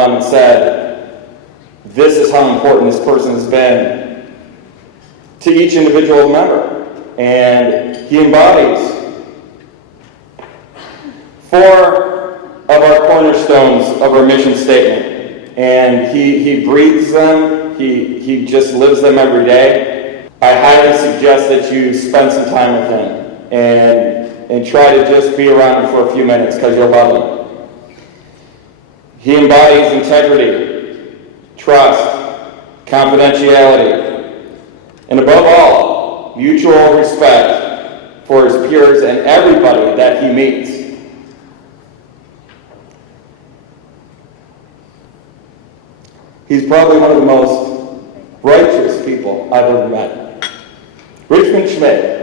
one and said, this is how important this person has been to each individual member. And he embodies 4 of our cornerstones of our mission statement. And he breathes them, he just lives them every day. I highly suggest that you spend some time with him and try to just be around him for a few minutes, because you'll love him. He embodies integrity, trust, confidentiality, and above all, mutual respect for his peers and everybody that he meets. He's probably one of the most righteous people I've ever met. Richmond Schmidt.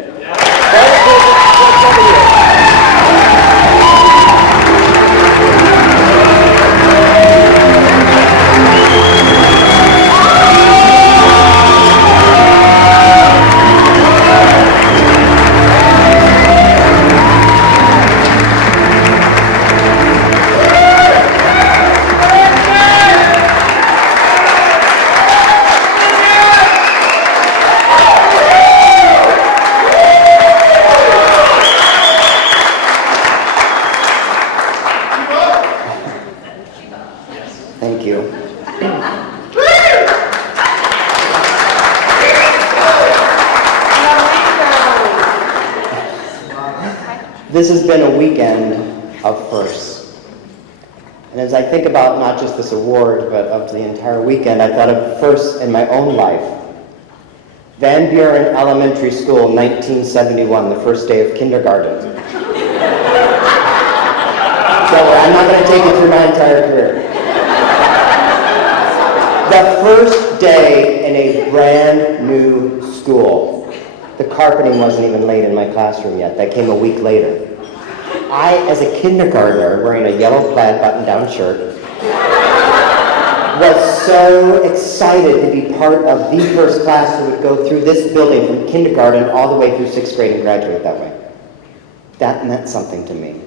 Thank you. This has been a weekend of firsts. And as I think about not just this award, but of the entire weekend, I thought of firsts in my own life. Van Buren Elementary School, 1971, the first day of kindergarten. So I'm not going to take you through my entire career. The first day in a brand new school. The carpeting wasn't even laid in my classroom yet. That came a week later. I, as a kindergartner, wearing a yellow plaid button-down shirt, was so excited to be part of the first class who would go through this building from kindergarten all the way through 6th grade and graduate that way. That meant something to me.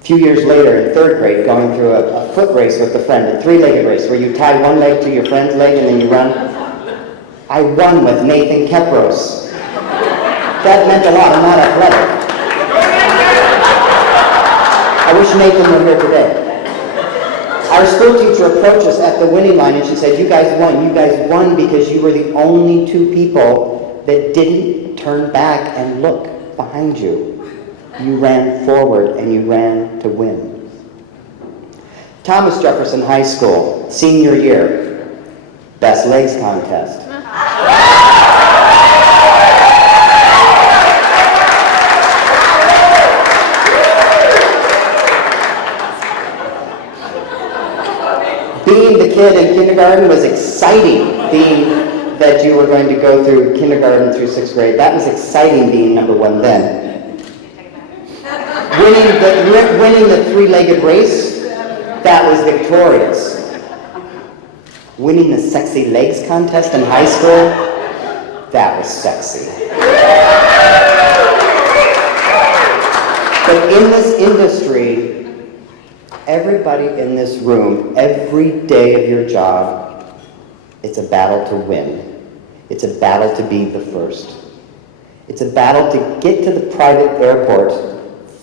A few years later, in 3rd grade, going through a foot race with a friend, a 3-legged race, where you tie one leg to your friend's leg and then you run. I won with Nathan Kepros. That meant a lot. I'm not athletic. I wish Nathan were here today. Our school teacher approached us at the winning line and she said, you guys won. You guys won because you were the only 2 people that didn't turn back and look behind you. You ran forward and you ran to win. Thomas Jefferson High School, senior year, best legs contest. Being the kid in kindergarten was exciting. Being that you were going to go through kindergarten through 6th grade, that was exciting being number 1 then. Winning the 3-legged race, that was victorious. Winning the sexy legs contest in high school, that was sexy. But in this industry, everybody in this room, every day of your job, it's a battle to win. It's a battle to be the first. It's a battle to get to the private airport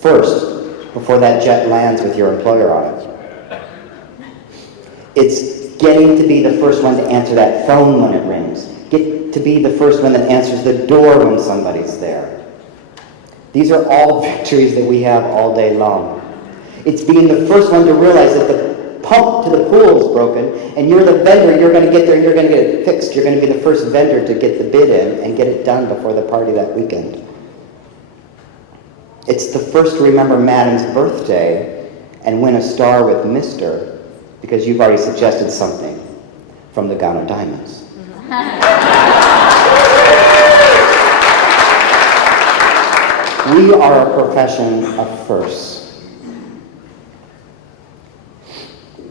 first before that jet lands with your employer on it. It's getting to be the first one to answer that phone when it rings. Get to be the first one that answers the door when somebody's there. These are all victories that we have all day long. It's being the first one to realize that the pump to the pool is broken, and you're the vendor, you're going to get there and you're going to get it fixed. You're going to be the first vendor to get the bid in and get it done before the party that weekend. It's the first to remember Madam's birthday and win a star with Mr. because you've already suggested something from the Gown of Diamonds. We are a profession of firsts.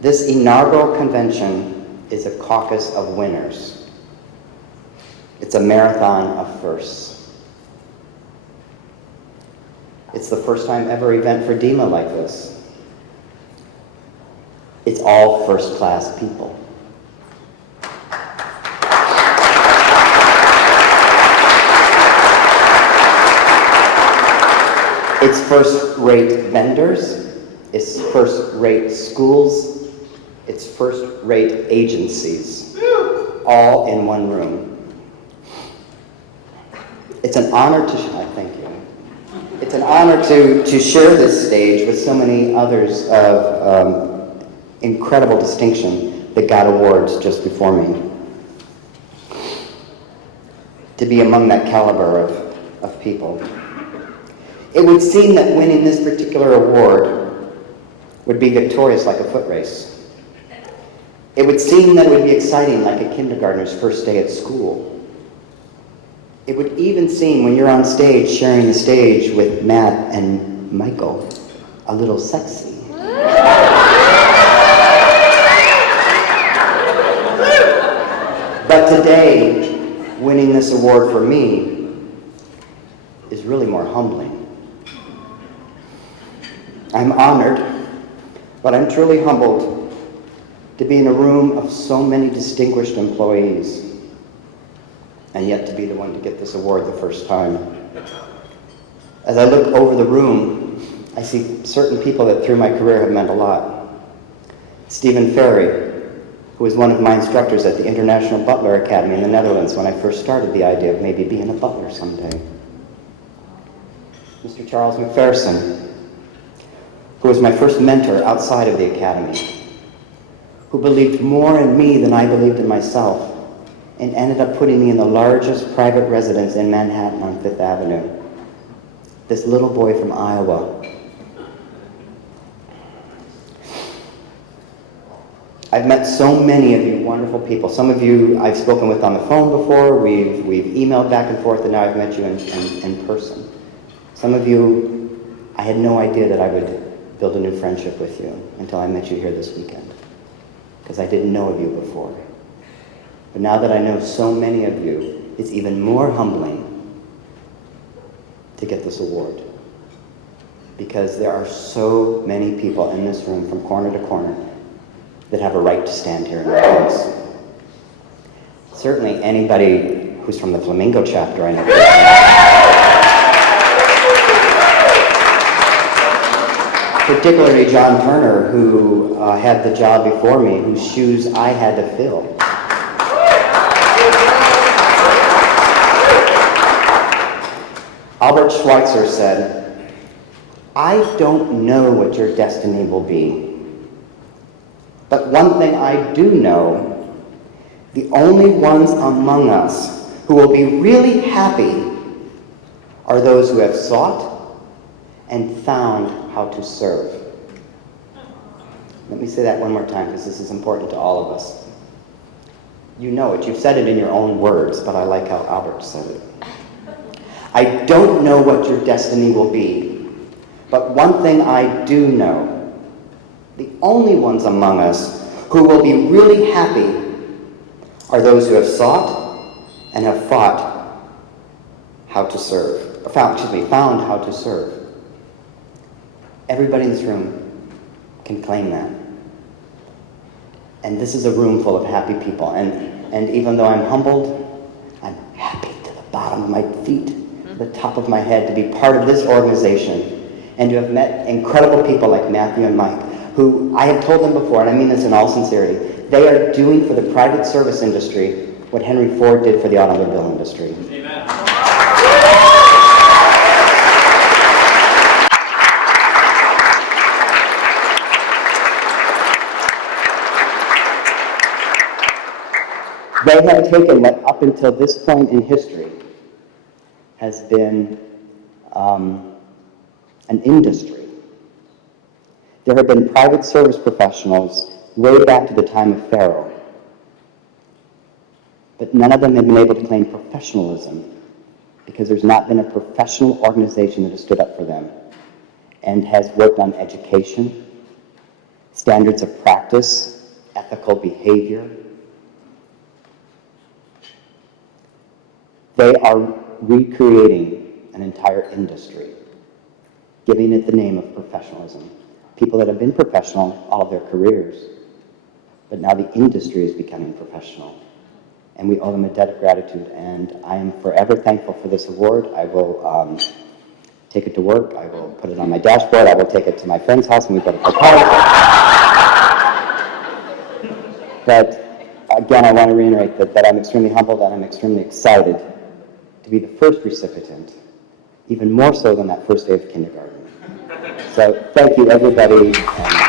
This inaugural convention is a caucus of winners. It's a marathon of firsts. It's the first time ever event for DEMA like this. It's all first-class people. It's first-rate vendors, it's first-rate schools, it's first-rate agencies, all in one room. It's an honor to, thank you. It's an honor to share this stage with so many others of incredible distinction that got awards just before me. To be among that caliber of people. It would seem that winning this particular award would be victorious like a foot race. It would seem that it would be exciting like a kindergartner's first day at school. It would even seem when you're on stage, sharing the stage with Matt and Michael, a little sexy. But today, winning this award for me is really more humbling. I'm honored, but I'm truly humbled to be in a room of so many distinguished employees, and yet to be the one to get this award the first time. As I look over the room, I see certain people that through my career have meant a lot. Stephen Ferry, who was one of my instructors at the International Butler Academy in the Netherlands when I first started the idea of maybe being a butler someday. Mr. Charles McPherson, who was my first mentor outside of the academy, who believed more in me than I believed in myself, and ended up putting me in the largest private residence in Manhattan on Fifth Avenue. This little boy from Iowa. I've met so many of you wonderful people. Some of you I've spoken with on the phone before, we've emailed back and forth, and now I've met you in person. Some of you, I had no idea that I would build a new friendship with you until I met you here this weekend, because I didn't know of you before. But now that I know so many of you, it's even more humbling to get this award, because there are so many people in this room from corner to corner that have a right to stand here in our place. Certainly anybody who's from the Flamingo chapter, I know. Particularly John Turner, who had the job before me, whose shoes I had to fill. Albert Schweitzer said, "I don't know what your destiny will be, but one thing I do know, the only ones among us who will be really happy are those who have sought and found how to serve." Let me say that one more time, because this is important to all of us. You know it, you've said it in your own words, but I like how Albert said it. I don't know what your destiny will be, but one thing I do know, the only ones among us who will be really happy are those who have sought and have fought how to serve, found how to serve. Everybody in this room can claim that. And this is a room full of happy people. And even though I'm humbled, I'm happy to the bottom of my feet, the top of my head, to be part of this organization and to have met incredible people like Matthew and Mike, who I have told them before, and I mean this in all sincerity, they are doing for the private service industry what Henry Ford did for the automobile industry. Amen. They have taken what up until this point in history has been an industry. There have been private service professionals way back to the time of Pharaoh, but none of them have been able to claim professionalism because there's not been a professional organization that has stood up for them and has worked on education, standards of practice, ethical behavior. They are recreating an entire industry, giving it the name of professionalism. people that have been professional all of their careers, but now the industry is becoming professional. And we owe them a debt of gratitude, and I am forever thankful for this award. I will take it to work, I will put it on my dashboard, I will take it to my friend's house, and we go to play cards. But again, I want to reiterate that I'm extremely humbled and I'm extremely excited to be the first recipient, even more so than that first day of kindergarten. So thank you, everybody. And